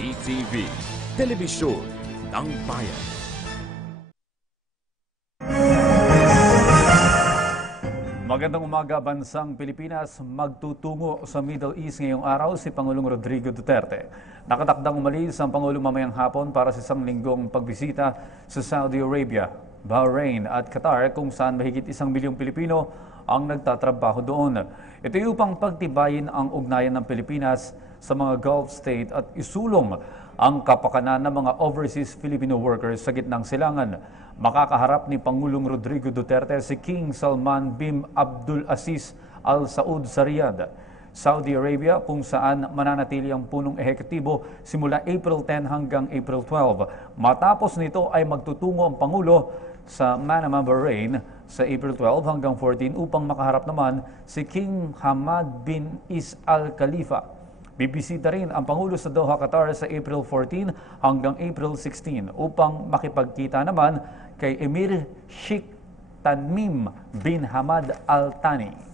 PTV, Telebisyon ng Bayan. Magandang umaga, bansang Pilipinas. Magtutungo sa Middle East ngayong araw si Pangulong Rodrigo Duterte. Nakatakdang umalis ang Pangulo mamayang hapon para sa isang linggong pagbisita sa Saudi Arabia, Bahrain at Qatar kung saan mahigit 1 milyong Pilipino ang nagtatrabaho doon. Ito ay upang pagtibayin ang ugnayan ng Pilipinas sa mga Gulf state at isulong ang kapakanan ng mga overseas Filipino workers sa gitnang silangan. Makakaharap ni Pangulong Rodrigo Duterte si King Salman bin Abdul Aziz Al Saud sa Riyadh, Saudi Arabia, kung saan mananatili ang punong ehekutibo simula April 10 hanggang April 12. Matapos nito ay magtutungo ang Pangulo sa Manama, Bahrain sa April 12 hanggang 14 upang makaharap naman si King Hamad bin Is Al Khalifa. Bibisita rin ang Pangulo sa Doha, Qatar sa April 14 hanggang April 16 upang makipagkita naman kay Emir Sheikh Tamim bin Hamad Al Thani.